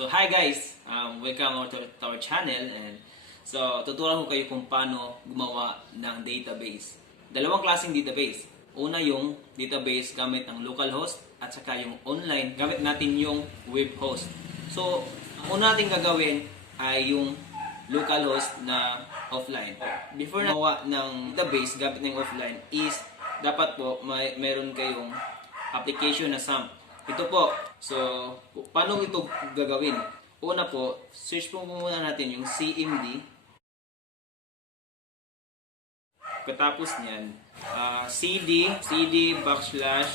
So hi guys, welcome to our channel, and so tuturuan ko kayo kung paano gumawa ng database. Dalawang klaseng database. Una yung database gamit ng local host at saka yung online gamit natin yung web host. So ang una natin gagawin ay yung local host na offline. Before na gumawa ng database gamit ng offline is dapat po meron kayong application na SAMP. Ito po. So, paano ito gagawin? Una po, search po muna natin yung CMD. Pagkatapos niyan, CD backslash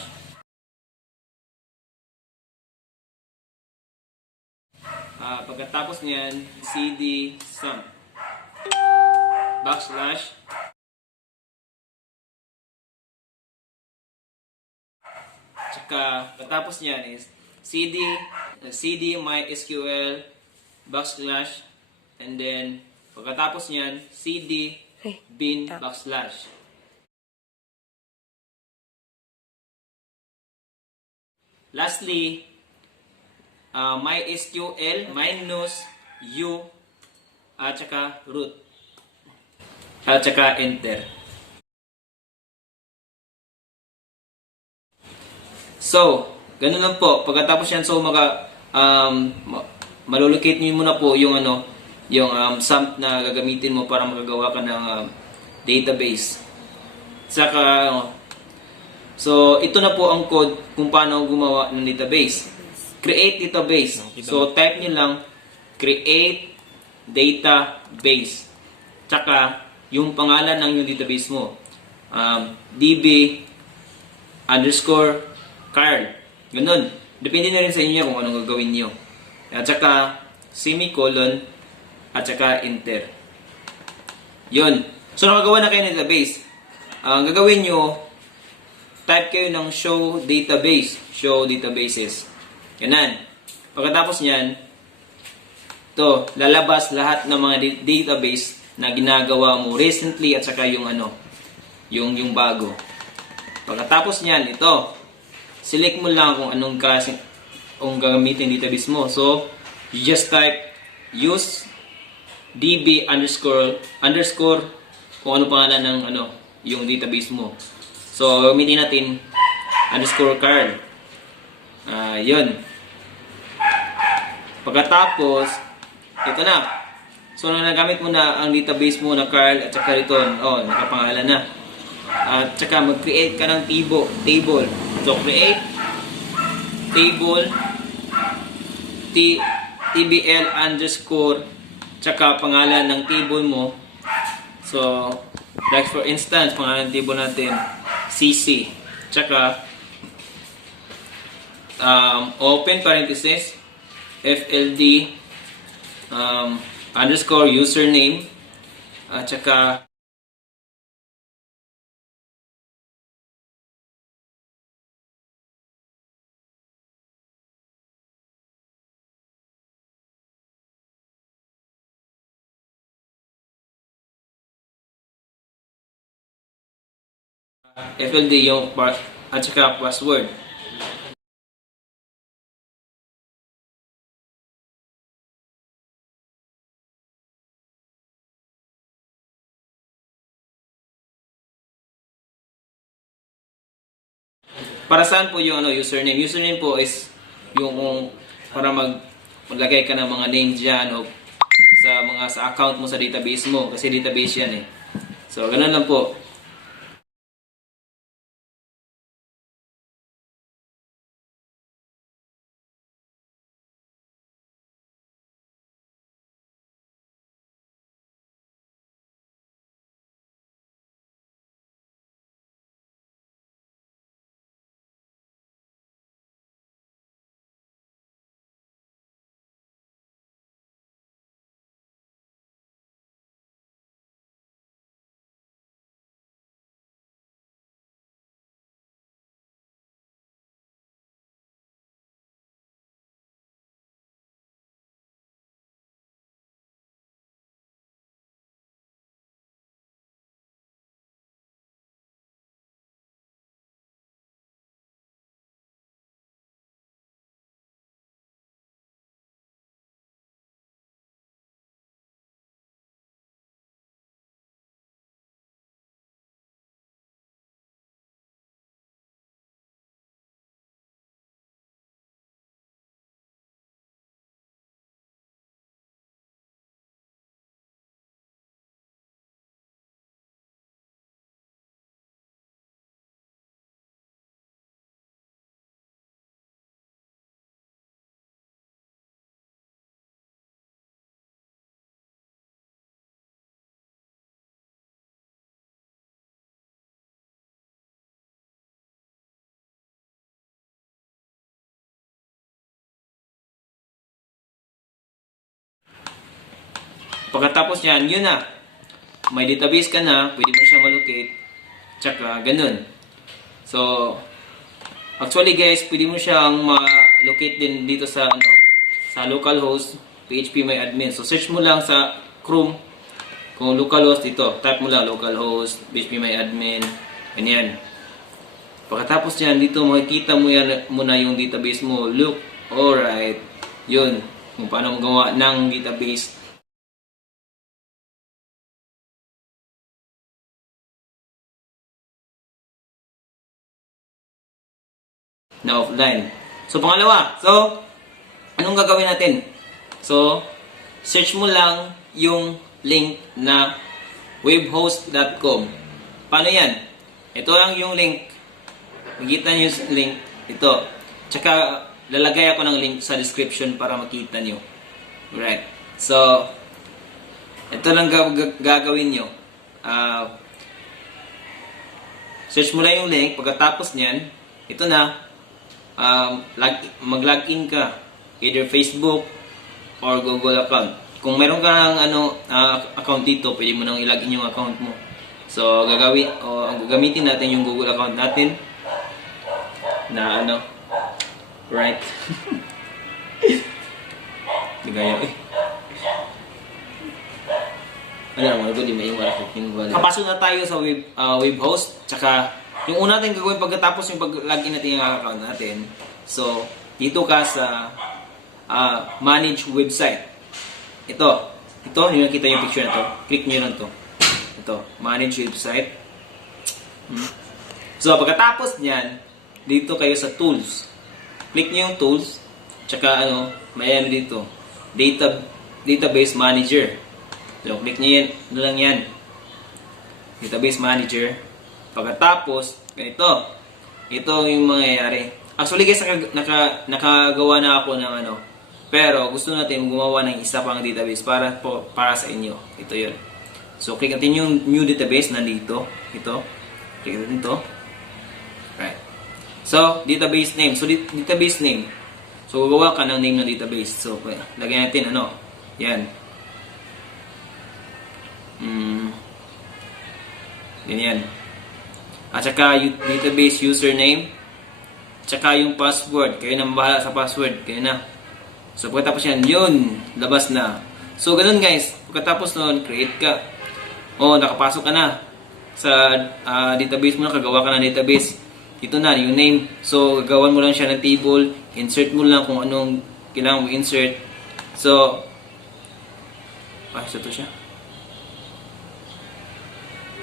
pagkatapos niyan, CD sum backslash tsaka pagkatapos niyan is CD MySQL backslash, and then pagkatapos niyan CD bin backslash. Lastly, MySQL minus U at saka root at saka enter. So, ganun lang po. Pagkatapos yan, so malulocate niyo muna po yung yung SAMP na gagamitin mo para magagawa ka ng database. Saka so ito na po ang code kung paano gumawa ng database. Create database. So type niyo lang create database. Saka yung pangalan ng yung database mo. DB _ Carl. Ganun. Depende na rin sa inyo kung anong gagawin nyo. At saka, semicolon, at saka enter. Yun. So, nakagawa na kayo ng database. Ang gagawin nyo, type kayo ng show database. Show databases. Ganan. Pagkatapos nyan, lalabas lahat ng mga database na ginagawa mo recently at saka yung yung bago. Pagkatapos nyan, select mo lang kung anong klase kung gagamitin database mo. So, you just type use db _ kung ano pangalan ng yung database mo. So, gamitin natin _Carl. Yun. Pagkatapos, ito na. So, nagamit mo na ang database mo na Carl at saka ito, nakapangalan na. At saka mag-create ka ng table. So, create table tbl _ tsaka pangalan ng table mo. So, like for instance, pangalan ng table natin CC. Tsaka open parenthesis FLD _ username at tsaka FLD yung at saka password. Para saan po yung username? Username po is yung para maglagay ka ng mga name diyan o sa account mo sa database mo kasi database yan eh. So, ganun lang po. Pagkatapos yan, yun na. May database ka na, pwede mo siya malocate. Tsaka, ganun. So, actually guys, pwede mo siyang ma-locate din dito sa sa localhost, phpMyAdmin. So, search mo lang sa Chrome kung localhost dito. Type mo lang localhost, phpMyAdmin. Ganyan. Pagkatapos yan, dito makikita mo yan muna yung database mo. Look, alright. Yun. Kung paano magawa ng database na offline. So, pangalawa. So, anong gagawin natin? So, search mo lang yung link na webhost.com. Paano yan? Ito lang yung link. Makikita nyo yung link. Ito. Tsaka, lalagay ako ng link sa description para makita nyo. Right. So, ito lang gagawin nyo. Search mo lang yung link. Pagkatapos nyan, ito na. Mag-login ka. Either Facebook or Google account. Kung meron ka ng account dito, pwede mo nang ilagin yung account mo. So, gagamitin natin yung Google account natin na right. Di gaya Ano naman, di may papasok na tayo sa web host. Tsaka, yung una natin gagawin pagkatapos yung pag-login natin yung account natin. So, dito ka sa manage website. Ito, yung nakita yung picture na to. Click nyo lang to. Ito, manage website. So, pagkatapos nyan, dito kayo sa tools. Click nyo yung tools. Tsaka may dito. Database manager. So, click nyo yan. Ano lang yan. Database manager. Pagkatapos, ganito. Ito yung mangyayari. Actually guys, nakagawa na ako ng pero gusto natin gumawa ng isa pang database para sa inyo. Ito yun. So, click natin yung new database nandito. Ito. Click natin ito. Right. So, database name. So, database name. So, gagawa ka ng name ng database. So, lagyan natin yan. Ganyan. At saka database username. At saka yung password. Kayo na mabahala sa password. Kayo na. So, pagkatapos yan, yun. Labas na. So, ganun guys. Pagkatapos nun, create ka. Nakapasok ka na. Sa database mo na, kagawa ka ng database. Ito na, yung name. So, gagawan mo lang siya ng table. Insert mo lang kung anong kailangan mo insert. So, ito siya.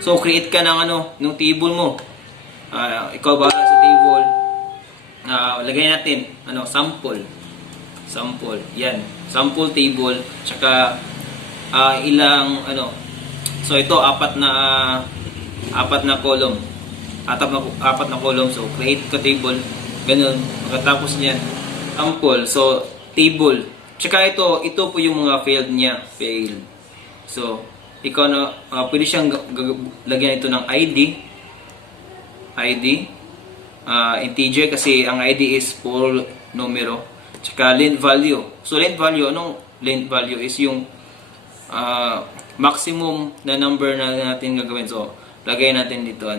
So, create ka ng ng table mo. Ikaw bahala sa table. Lagay natin, sample. Sample. Yan. Sample table. Tsaka, ilang, So, ito, apat na column. Apat na column. So, create ka table. Ganun. Pagkatapos niyan, sample. So, table. Tsaka ito po yung mga failed niya. Failed. So, ikaw pwede siyang lagyan ito ng ID. Integer kasi ang ID is full numero. Tsaka length value. So, length value, anong length value is yung maximum na number na natin gagawin. So, lagay natin dito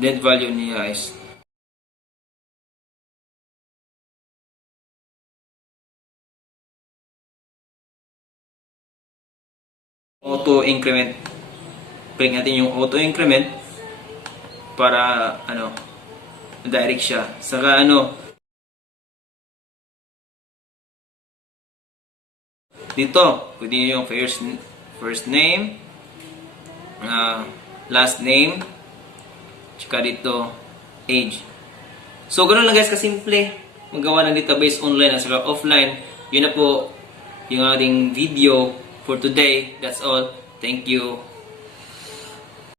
length value niya is auto increment. Click natin yung auto increment para direct siya. Saka dito, pwede yung first name, last name, tsaka dito age. So ganoon lang guys kasimple magawa ng database online at saka offline. Yun na po yung ating video for today. That's all. Thank you.